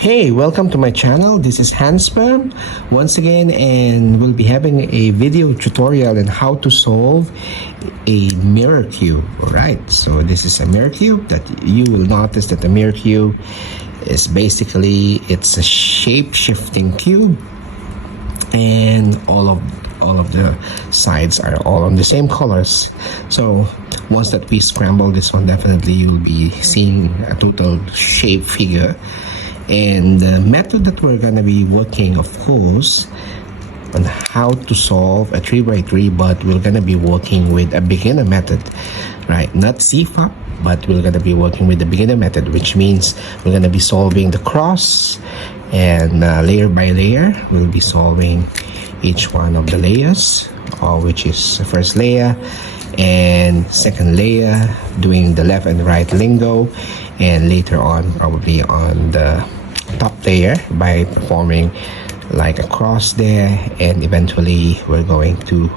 Hey, welcome to my channel. This is HansPerm once again, and we'll be having a video tutorial on how to solve a mirror cube. Alright, so this is a mirror cube that you will notice that the mirror cube is basically, it's a shape-shifting cube, and all of the sides are all on the same colors. So once that we scramble this one, definitely you'll be seeing a total shape figure. And the method that we're gonna be working, of course, on how to solve a 3x3, but we're gonna be working with a beginner method, right? Not CFAP, but we're gonna be working with the beginner method, which means we're gonna be solving the cross, and layer by layer, we'll be solving each one of the layers, which is the first layer and second layer, doing the left and right lingo, and later on probably on the top layer by performing like a cross there, and eventually we're going to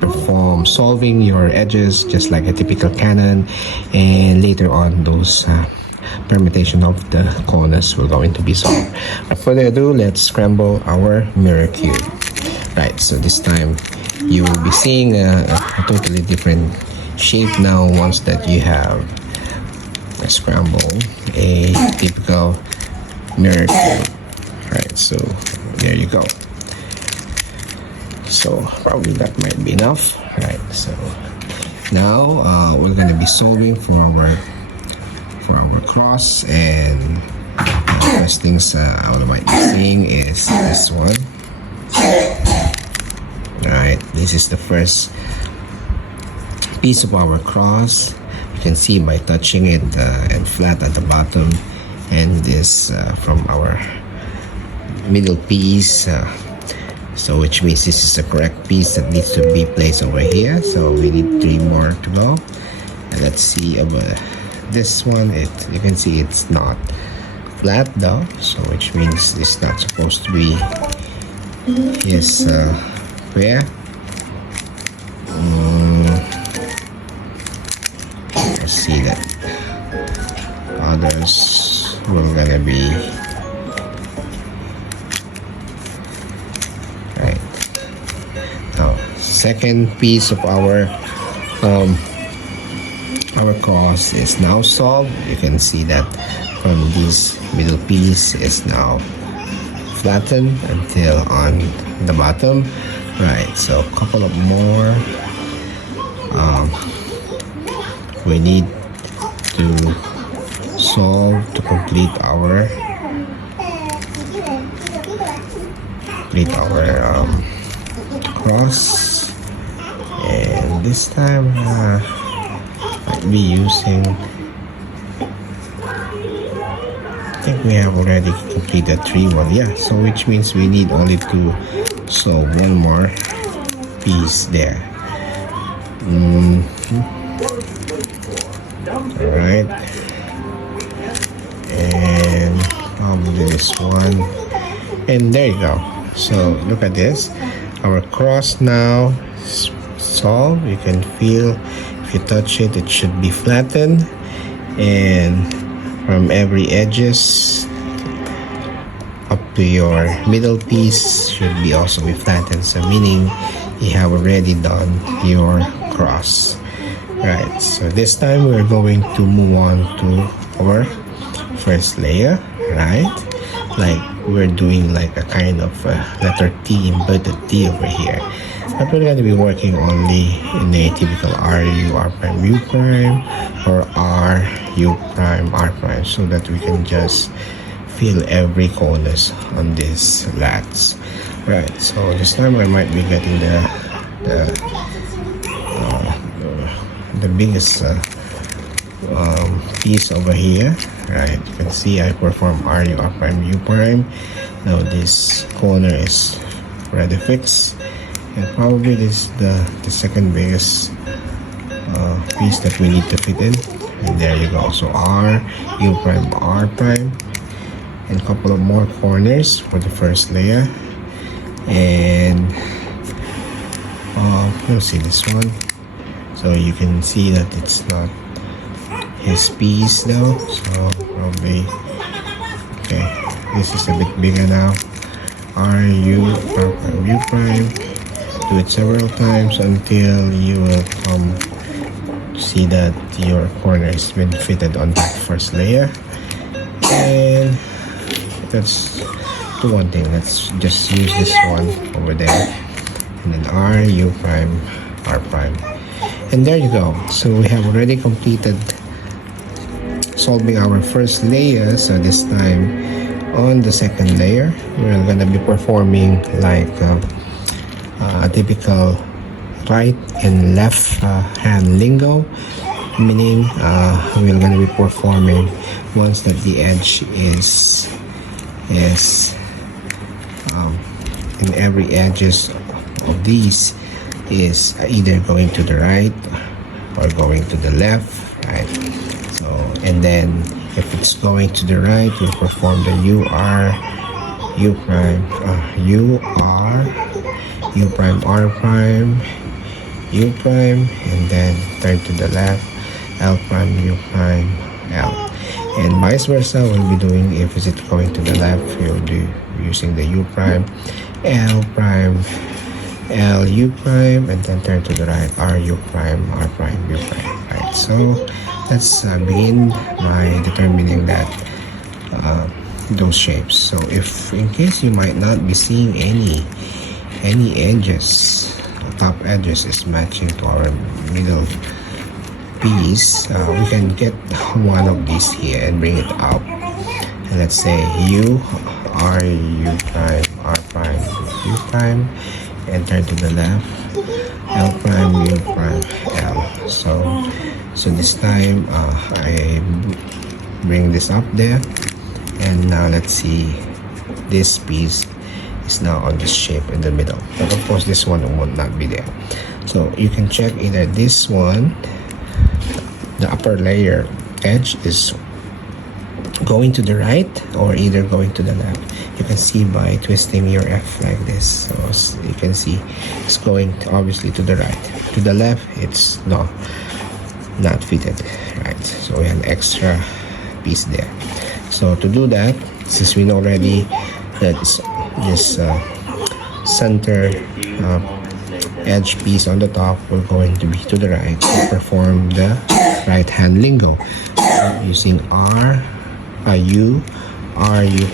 perform solving your edges just like a typical canon, and later on those permutation of the corners we're going to be solved. Without further ado, let's scramble our mirror cube. Right, so this time you will be seeing a totally different shape now once that you have scrambled a typical mirror cube. Right, so there you go. So probably that might be enough. Right, so now we're gonna be solving for our cross, and the first things I might be seeing is this one. Right, this is the first piece of our cross. You can see by touching it and flat at the bottom, and this from our middle piece, so which means this is the correct piece that needs to be placed over here. So we need 3 more to go, and let's see about this one. You can see it's not flat though, so which means it's not supposed to be his square. Let's see that others will gonna be right. Now, second piece of our cross is now solved. You can see that from this middle piece is now flattened until on the bottom. Right, so a couple of more we need to solve to complete our cross, and this time I'll be using, I think we have already completed 3 one, yeah, so which means we need only to solve 1 more piece there. Alright, and probably this one, and there you go. So look at this, our cross now is solved. You can feel, if you touch it, it should be flattened, and from every edges up to your middle piece should be also be flattened, so meaning you have already done your cross. Right, so this time we're going to move on to our first layer, right? Like we're doing like a kind of letter T, inverted T over here. But we're going to be working only in a typical RU, R prime, U prime, or R, U prime, R prime, so that we can just fill every corners on these lats. Right, so this time I might be getting the biggest piece over here. Right, you can see I perform RU, R prime, U prime. Now this corner is already fixed, and probably this is the second biggest piece that we need to fit in, and there you go. So R, U prime, R prime, and a couple of more corners for the first layer, and you'll see this one. So you can see that it's not his piece though, so probably okay. this is a bit bigger now. R U U prime. Do it several times until you will come to see that your corner has been fitted on that first layer. And let's do one thing. Let's just use this one over there, and then R U prime R prime, and there you go. So we have already completed solving our first layer. So this time on the second layer, we're gonna be performing like a typical right and left hand lingo, meaning we're gonna be performing once that the edge is in every edges of these is either going to the right or going to the left, right? So, and then if it's going to the right, we'll perform the UR U prime UR U prime R prime U prime, and then turn to the left L prime U prime L, and vice versa. We'll be doing, if it's going to the left, we'll do using the U prime L prime L U prime, and then turn to the right R U prime R prime U prime, right? So let's begin by determining that those shapes. So if in case you might not be seeing any edges, top edges is matching to our middle piece, we can get one of these here and bring it up, and let's say U R U prime R prime U prime, and turn to the left L prime U prime L. So this time I bring this up there, and now let's see, this piece is now on this shape in the middle, but of course this one will not be there. So you can check either this one, the upper layer edge is going to the right or either going to the left. You can see by twisting your F like this. So you can see it's going obviously to the right. To the left, it's not fitted, right? So we have an extra piece there. So to do that, since we know already that this center edge piece on the top, we're going to be to the right to perform the right hand lingo using U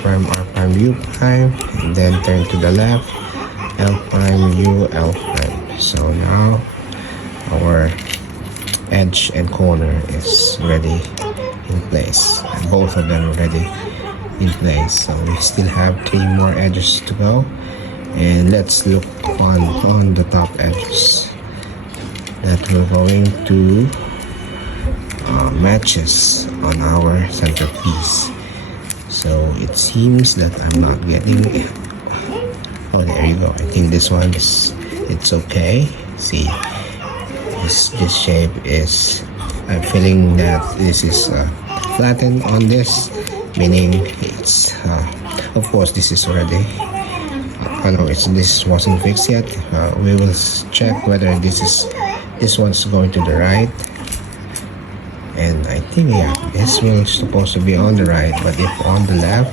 prime R prime U prime, and then turn to the left L prime U L prime. So now our edge and corner is ready in place, and both of them already in place. So we still have 3 more edges to go, and let's look on the top edges that we're going to matches on our centerpiece. So it seems that I'm not getting it. Oh, there you go. I think this one is, it's okay. See, this shape is, I'm feeling that this is flattened on this, meaning it's of course this is already no, this wasn't fixed yet. We will check whether this one's going to the right, and I think yeah, this one is supposed to be on the right, but if on the left,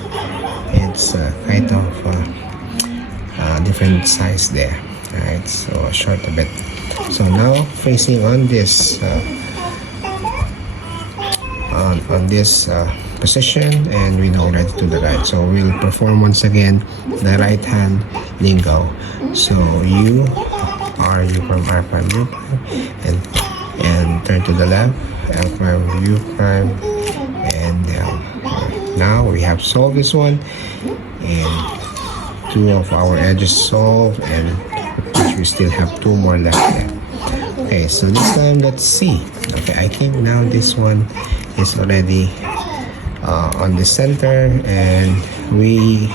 it's kind of different size there, right? So short a bit. So now facing on this on this position, and we know already to the right. So we'll perform once again the right hand lingo. So U R U prime R prime U prime, and turn to the left L prime U prime, and now we have solved this one, and 2 of our edges solved, and we still have 2 more left there. Okay, so this time let's see. Okay, I think now this one is already on the center, and we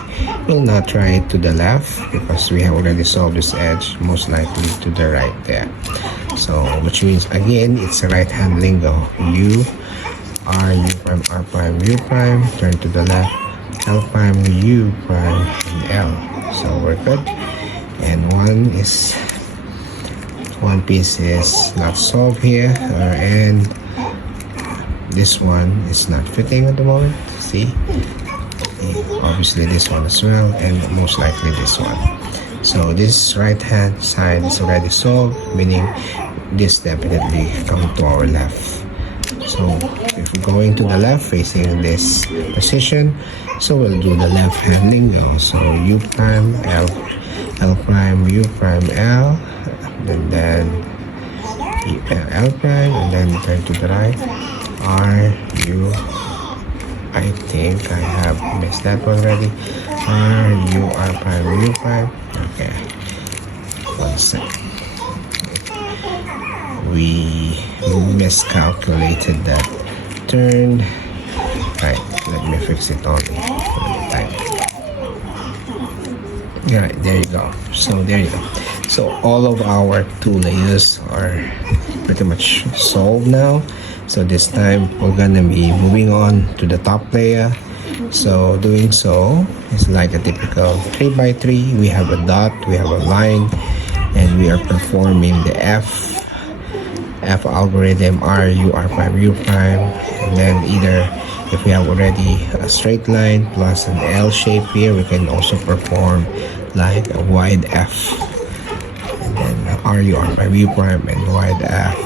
will not try it to the left because we have already solved this edge, most likely to the right there. So which means again it's a right hand lingo. U R U prime R prime U prime, turn to the left L prime U prime and L. So we're good. And one piece is not solved here, and this one is not fitting at the moment. See, or obviously this one as well, and most likely this one. So this right hand side is already solved, meaning this definitely come to our left. So if we're going to the left facing this position, so we'll do the left hand lingo. So U prime L, L prime U prime L, and then L prime, and then turn to the right R U. I think I have missed that one already. R U R prime U prime. Okay, one sec. We miscalculated that turn. Right, let me fix it on the time. Right, there you go. So there you go. So all of our two layers are pretty much solved now. So this time we're gonna be moving on to the top layer. So doing so is like a typical 3x3. We have a dot, we have a line, and we are performing the F algorithm, R, U, R prime, U prime, and then either if we have already a straight line plus an L shape here, we can also perform like a wide F, and then R, U, R prime, U prime, and wide F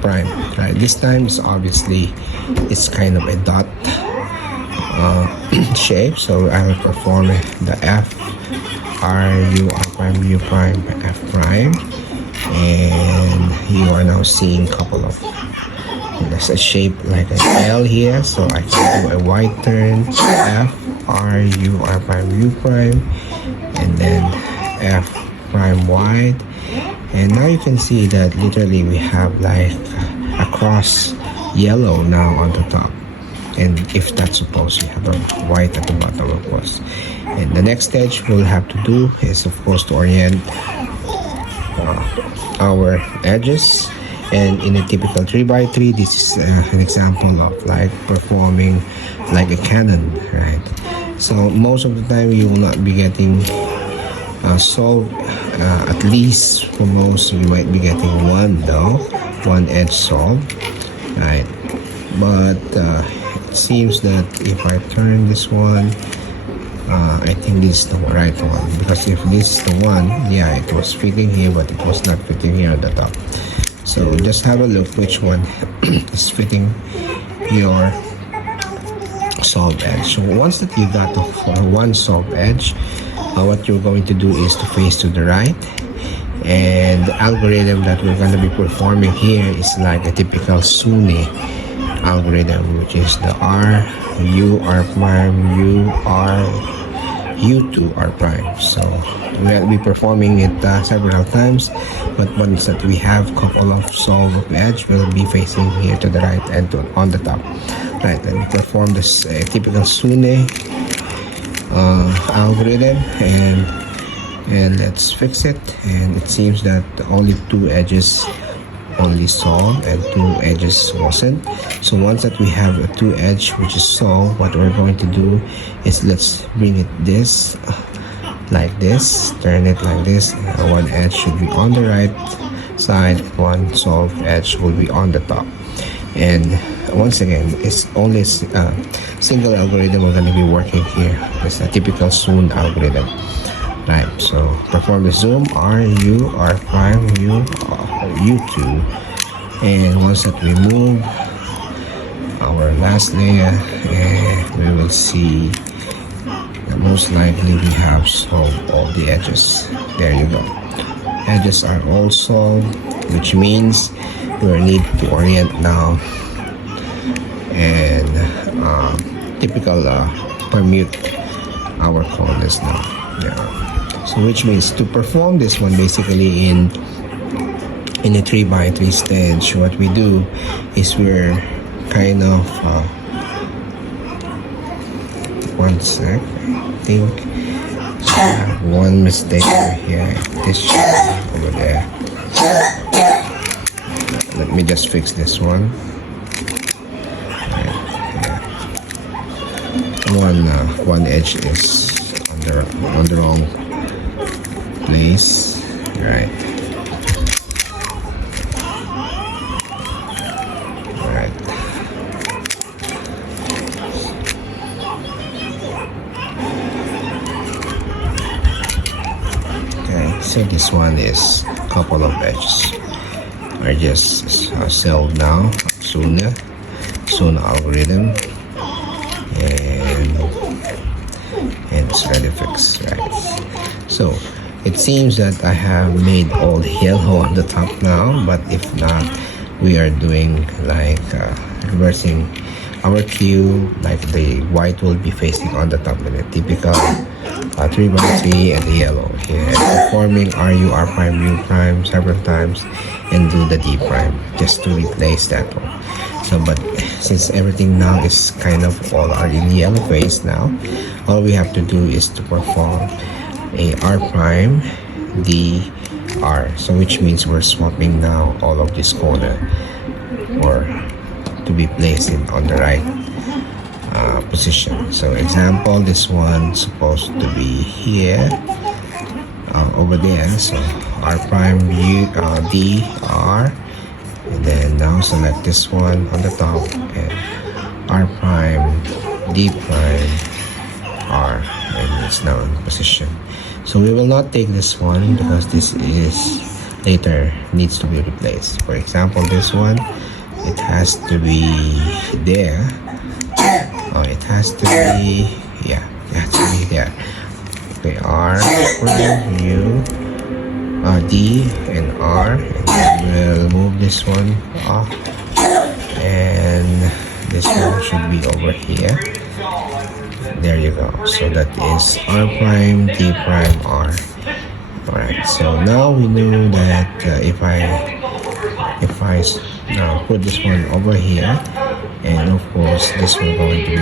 prime. Right, this time is obviously it's kind of a dot shape, so I will perform the F, R, U, R prime, U prime, F prime, and you are now seeing a couple of, there's a shape like an L here, so I can do a wide turn, F, R, U, R prime, U prime, and then F prime wide. And now you can see that literally we have like a cross yellow now on the top, and if that's supposed, you have a white at the bottom, of course. And the next stage we'll have to do is, of course, to orient our edges. And in a typical 3x3, this is an example of like performing like a cannon, right? So most of the time you will not be getting solved, at least for most you might be getting one edge solved, right? But it seems that if I turn this one, I think this is the right one, because if this is the one, yeah, it was fitting here, but it was not fitting here at the top. So just have a look which one is fitting your solved edge. So once that you got the one solved edge, what you're going to do is to face to the right, and the algorithm that we're going to be performing here is like a typical SUNY algorithm, which is the R, U, R prime, U, R, U2, R prime. So we'll be performing it several times, but once that we have a couple of solved edge, we'll be facing here to the right and on the top. Right, let me perform this typical SUNY algorithm, and let's fix it. And it seems that only two edges only solved and two edges wasn't. So once that we have a two edge which is solved, what we're going to do is let's bring it this like this, turn it like this. One edge should be on the right side, one solved edge will be on the top. And once again, it's only a single algorithm we're going to be working here. It's a typical zoom algorithm. Right, so perform the zoom, R, U, R prime, U, U2. And once that we move our last layer, we will see that most likely we have solved all the edges. There you go. Edges are all solved, which means we need to orient now and typical permute our corners now. Yeah. So which means to perform this one basically in a 3x3 stage, what we do is we're kind of one sec, I think I have one mistake over here. This should be over there. Let me just fix this one. One edge is on the wrong place, right? Okay, so this one is a couple of edges are just solved now. Soon algorithm, and it's ready fixed, right? So it seems that I have made all yellow on the top now, but if not, we are doing like reversing our cube, like the white will be facing on the top in a typical 3x3 and the yellow here, and performing RU, R prime, U prime several times and do the D prime just to replace that one. So but since everything now is kind of all are in yellow phase now, all we have to do is to perform a R prime D R, so which means we're swapping now all of this corner or to be placed in on the right position. So example, this one supposed to be here, over there, so R prime U D R, and then now select this one on the top and R prime D prime R, and it's now in position. So we will not take this one because this is later needs to be replaced. For example, this one, it has to be there. It has to be, yeah, it has to be there. Okay, R prime U D and R, and then we'll move this one off, and this one should be over here. There you go. So that is R prime D prime R. Alright, so now we know that if I now put this one over here, and of course this one going to be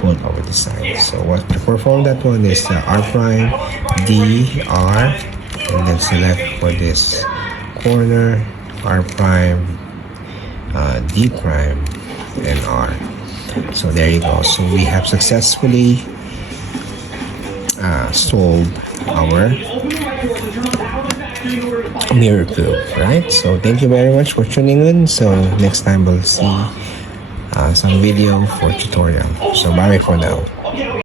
put over the side. So what to perform that one is R prime D R, and then select for this corner R prime D prime and R. So there you go. So we have successfully solved our mirror cube, right? So thank you very much for tuning in. So next time we'll see some video for tutorial. So bye for now.